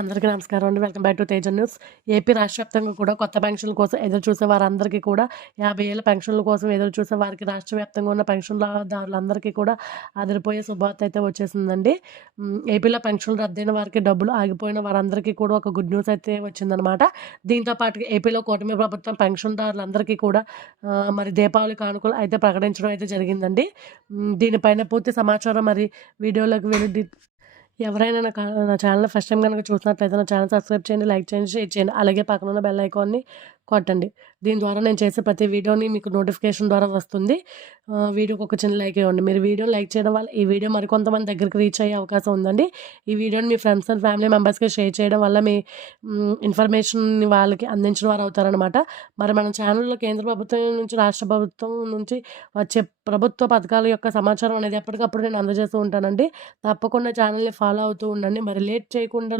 అందరికీ నమస్కారం అండి. Welcome back to Teja news. AP రాష్ట్ర వ్యాప్తంగా కూడా కొత్త పెన్షన్ల కోసం ఎదురు చూసే వారందరికీ కూడా 50 ఏళ్ల పెన్షన్ల కోసం ఎదురు చూసే వారికి రాష్ట్ర వ్యాప్తంగా ఉన్న పెన్షన్‌దారులందరికీ కూడా అదిరిపోయే శుభవార్త అయితే వచ్చేసిందండి. ఏపీలో పెన్షన్లు రద్దయిన వారికి, డబ్బులు ఆగిపోయిన వారందరికీ కూడా ఒక గుడ్ న్యూస్ అయితే వచ్చిందనమాట. దీంతో పాటుగా ఏపీలో కూటమి ప్రభుత్వం పెన్షన్‌దారులందరికీ కూడా మరి దీపావళి కానుకలు అయితే ప్రకటించడం అయితే జరిగిందండి. దీనిపైన పూర్తి సమాచారం మరి వీడియోలోకి వెళ్ళి ఎవరైనా నా ఛానల్‌ని ఫస్ట్ టైమ్ గనుక చూసినట్లయితే నా ఛానల్ సబ్స్క్రైబ్ చేయండి, లైక్ చేయండి, షేర్ చేయండి. అలాగే పక్కనున్న బెల్ ఐకాన్‌ని కొట్టండి. దీని ద్వారా నేను చేసే ప్రతి వీడియోని మీకు నోటిఫికేషన్ ద్వారా వస్తుంది. వీడియోకి ఒక చిన్న లైక్ ఇవ్వండి. మీరు వీడియోని లైక్ చేయడం వల్ల ఈ వీడియో మరికొంతమంది దగ్గరికి రీచ్ అయ్యే అవకాశం ఉందండి. ఈ వీడియోని మీ ఫ్రెండ్స్ అండ్ ఫ్యామిలీ మెంబర్స్‌కి షేర్ చేయడం వల్ల మీ ఇన్ఫర్మేషన్‌ని వాళ్ళకి అందించిన వారు అవుతారనమాట. మరి మన ఛానల్‌లో కేంద్ర ప్రభుత్వం నుంచి, రాష్ట్ర ప్రభుత్వం నుంచి వచ్చే ప్రభుత్వ పథకాల యొక్క సమాచారం అనేది ఎప్పటికప్పుడు నేను అందజేస్తూ ఉంటానండి. తప్పకుండా ఛానల్‌ని ఫాలో అవుతూ ఉండండి. మరి లేట్ చేయకుండా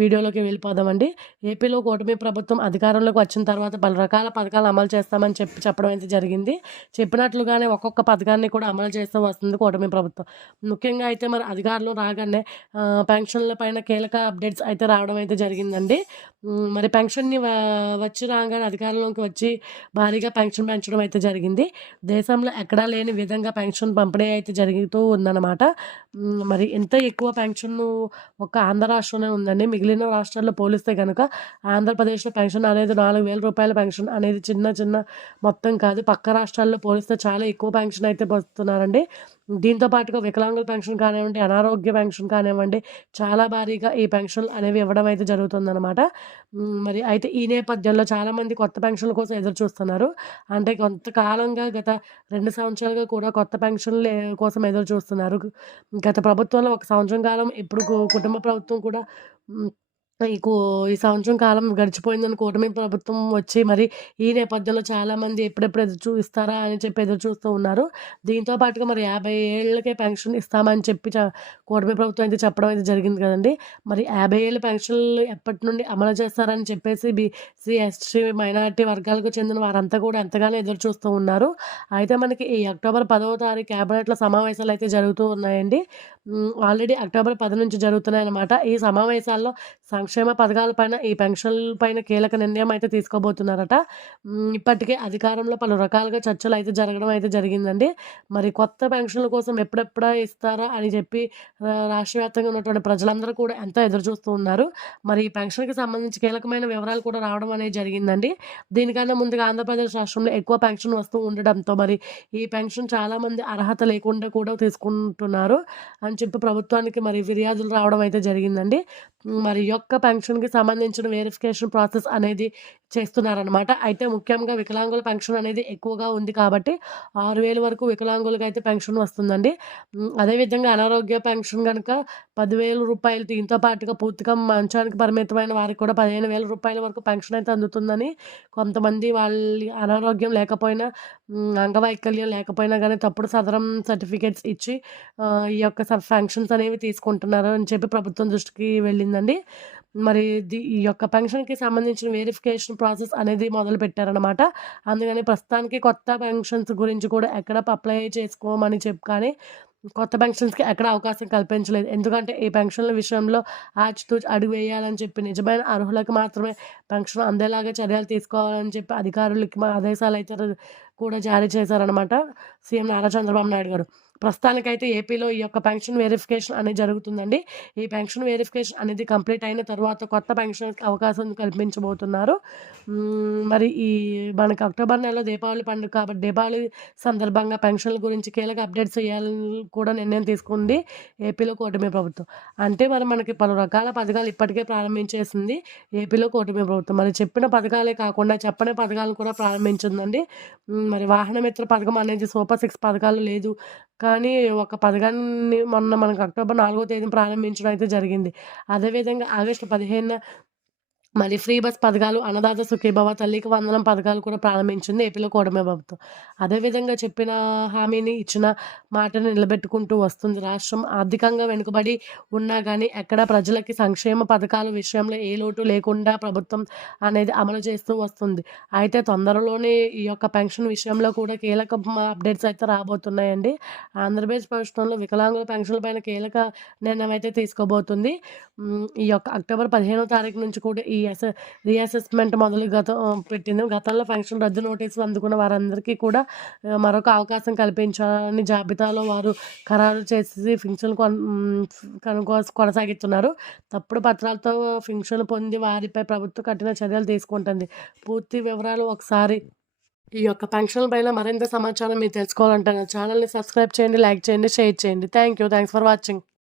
వీడియోలోకి వెళ్ళిపోదామండి. ఏపీలో కూటమి ప్రభుత్వం అధికారంలోకి వచ్చిన తర్వాత పలు రకాల పథకాలు అమలు చేస్తామని చెప్పడం అయితే జరిగింది. చెప్పినట్లుగానే ఒక్కొక్క పథకాన్ని కూడా అమలు చేస్తూ వస్తుంది కూటమి ప్రభుత్వం. ముఖ్యంగా అయితే మరి అధికారంలో రాగానే పెన్షన్ల పైన కీలక అప్డేట్స్ అయితే రావడం అయితే జరిగిందండి. మరి పెన్షన్‌ని వచ్చి రాగానే అధికారంలోకి వచ్చి భారీగా పెన్షన్ పెంచడం అయితే జరిగింది. దేశంలో ఎక్కడా లేని విధంగా పెన్షన్ పంపిణీ అయితే జరుగుతూ ఉందన్నమాట. మరి ఎంత ఎక్కువ పెన్షన్ను ఒక్క ఆంధ్ర రాష్ట్రంలోనే ఉందండి. మిగిలిన రాష్ట్రాల్లో పోలిస్తే గనుక ఆంధ్రప్రదేశ్‌లో పెన్షన్ అనేది రూ. 4,000 పెన్షన్ అనేది చిన్న మొత్తం కాదు. పక్క రాష్ట్రాల్లో పోలిస్తే చాలా ఎక్కువ పెన్షన్ అయితే పొందుతున్నారండి. దీంతో పాటుగా వికలాంగుల పెన్షన్ కానివ్వండి, అనారోగ్య పెన్షన్ కానివ్వండి, చాలా భారీగా ఈ పెన్షన్లు అనేవి ఇవ్వడం అయితే జరుగుతుందనమాట. మరి అయితే ఈ నేపథ్యంలో చాలామంది కొత్త పెన్షన్ల కోసం ఎదురు చూస్తున్నారు. అంటే కొంతకాలంగా గత 2 సంవత్సరాలుగా కూడా కొత్త పెన్షన్‌లే కోసం ఎదురు చూస్తున్నారు. గత ప్రభుత్వంలో ఒక సంవత్సరం కాలం ఇప్పుడు కుటుంబ ప్రభుత్వం కూడా హ్మ్. ఈ కూ ఈ సంవత్సరం కాలం గడిచిపోయిందని కూటమి ప్రభుత్వం వచ్చి మరి ఈ నేపథ్యంలో చాలామంది ఎప్పుడెప్పుడు ఇస్తారా అని చెప్పి ఎదురు చూస్తూ ఉన్నారు. దీంతో పాటుగా మరి 50 ఏళ్ళకే పెన్షన్ ఇస్తామని చెప్పి కూటమి ప్రభుత్వం అయితే చెప్పడం అయితే జరిగింది కదండీ! మరి 50 ఏళ్ళ పెన్షన్‌లు ఎప్పటి నుండి అమలు చేస్తారని చెప్పేసి బీసీ, ఎస్టీ, మైనారిటీ వర్గాలకు చెందిన వారంతా కూడా ఎంతగానో ఎదురు చూస్తూ ఉన్నారు. అయితే మనకి ఈ అక్టోబర్ 10వ తారీఖు క్యాబినెట్‌లో సమావేశాలు అయితే జరుగుతూ ఉన్నాయండి. ఆల్రెడీ అక్టోబర్ 10 నుంచి జరుగుతున్నాయన్నమాట. ఈ సమావేశాల్లో సంక్షేమ పథకాల పైన, ఈ పెన్షన్‌ల పైన కీలక నిర్ణయం అయితే తీసుకోబోతున్నారట. ఇప్పటికే అధికారంలో పలు రకాలుగా చర్చలు అయితే జరగడం అయితే జరిగిందండి. మరి కొత్త పెన్షన్ల కోసం ఎప్పుడెప్పుడా ఇస్తారా అని చెప్పి రాష్ట్ర వ్యాప్తంగా ఉన్నటువంటి ప్రజలందరూ కూడా ఎంతో ఎదురు చూస్తూ ఉన్నారు. మరి ఈ పెన్షన్‌కి సంబంధించి కీలకమైన వివరాలు కూడా రావడం అనేది జరిగిందండి. దీనికన్నా ముందుగా ఆంధ్రప్రదేశ్ రాష్ట్రంలో ఎక్కువ పెన్షన్ వస్తూ ఉండడంతో మరి ఈ పెన్షన్ చాలామంది అర్హత లేకుండా కూడా తీసుకుంటున్నారు అని చెప్పి ప్రభుత్వానికి మరి ఫిర్యాదులు రావడం అయితే జరిగిందండి. మరి ఈ యొక్క పెన్షన్‌కి సంబంధించిన వెరిఫికేషన్ ప్రాసెస్ అనేది చేస్తున్నారనమాట. అయితే ముఖ్యంగా వికలాంగుల పెన్షన్ అనేది ఎక్కువగా ఉంది కాబట్టి 6,000 వరకు వికలాంగులకైతే పెన్షన్ వస్తుందండి. అదేవిధంగా అనారోగ్య పెన్షన్ గనుక రూ. 10,000 దీంతో పాటుగా పూర్తిగా మంచానికి పరిమితమైన వారికి కూడా రూ. 15,000 వరకు పెన్షన్ అయితే అందుతుందని కొంతమంది వాళ్ళ అనారోగ్యం లేకపోయినా, అంగవైకల్యం లేకపోయినా గానీ తప్పుడు సదరం సర్టిఫికేట్స్ ఇచ్చి ఈ యొక్క పెన్షన్స్ అనేవి తీసుకుంటున్నారు అని చెప్పి ప్రభుత్వం దృష్టికి వెళ్ళిందండి. మరి ఈ యొక్క పెన్షన్‌కి సంబంధించిన వెరిఫికేషన్ ప్రాసెస్ అనేది మొదలుపెట్టారనమాట. అందుకని ప్రస్తుతానికి కొత్త పెన్షన్స్ గురించి కూడా ఎక్కడ అప్లై చేసుకోమని కానీ కొత్త పెన్షన్స్‌కి ఎక్కడ అవకాశం కల్పించలేదు. ఎందుకంటే ఈ పెన్షన్ల విషయంలో ఆచితూచి అడుగు వేయాలని చెప్పి నిజమైన అర్హులకు మాత్రమే పెన్షన్ అందేలాగా చర్యలు తీసుకోవాలని చెప్పి అధికారులకి ఆదేశాలైతే కూడా జారీ చేశారనమాట సీఎం నారా చంద్రబాబు నాయుడు గారు. ప్రస్తుతానికైతే ఏపీలో ఈ యొక్క పెన్షన్ వెరిఫికేషన్ అనేది జరుగుతుందండి. ఈ పెన్షన్ వెరిఫికేషన్ అనేది కంప్లీట్ అయిన తర్వాత కొత్త పెన్షన్‌కి అవకాశం కల్పించబోతున్నారు. మరి మనకి అక్టోబర్ నెలలో దీపావళి పండుగ కాబట్టి దీపావళి సందర్భంగా పెన్షన్ల గురించి కీలక అప్డేట్స్ ఇయ్యాలని కూడా నిర్ణయం తీసుకుంది ఏపీలో కూటమి ప్రభుత్వం. అంటే మరి మనకి పలు రకాల పథకాలు ఇప్పటికే ప్రారంభించేసింది ఏపీలో కూటమి ప్రభుత్వం. మరి చెప్పిన పథకాలే కాకుండా చెప్పని పథకాలు కూడా ప్రారంభించిందండి. మరి వాహన మిత్ర పథకం అనేది సూపర్ 6 పథకాలు లేదు. కానీ ఒక పథకాన్ని మొన్న మనకు అక్టోబర్ 4వ తేదీన ప్రారంభించడం అయితే జరిగింది. అదేవిధంగా ఆగస్టు 15న మరి ఫ్రీ బస్ పథకాలు, అన్నదాత సుఖీభవ, తల్లికి వందనం పథకాలు కూడా ప్రారంభించింది ఏపీలో కూటమి ప్రభుత్వం. అదేవిధంగా చెప్పిన హామీని, ఇచ్చిన మాటను నిలబెట్టుకుంటూ వస్తుంది. రాష్ట్రం ఆర్థికంగా వెనుకబడి ఉన్నా గానీ ఎక్కడా ప్రజలకి సంక్షేమ పథకాల విషయంలో ఏ లోటు లేకుండా ప్రభుత్వం అనేది అమలు చేస్తూ వస్తుంది. అయితే తొందరలోనే ఈ యొక్క పెన్షన్ విషయంలో కూడా కీలక అప్డేట్స్ అయితే రాబోతున్నాయండి. ఆంధ్రప్రదేశ్ ప్రభుత్వంలో వికలాంగుల పెన్షన్ల పైన కీలక నిర్ణయం అయితే తీసుకోబోతుంది. ఈ యొక్క అక్టోబర్ 15వ తారీఖు నుంచి కూడా ఈ రీఅసెస్మెంట్ మొదలు పెట్టింది. గతంలో పెన్షన్ రద్దు నోటీసులు అందుకున్న వారందరికీ కూడా మరొక అవకాశం కల్పించాలని జాబితాలో వారు ఖరారు చేసి పింఛన్లు కొనసాగిస్తున్నారు. తప్పుడు పత్రాలతో పింఛన్లు పొంది వారిపై ప్రభుత్వం కఠిన చర్యలు తీసుకుంటుంది. పూర్తి వివరాలు ఒకసారి ఈ యొక్క పెన్షన్ల పైన మరింత సమాచారం మీరు తెలుసుకోవాలంటే నా ఛానల్ని సబ్స్క్రైబ్ చేయండి, లైక్ చేయండి, షేర్ చేయండి. Thanks for watching.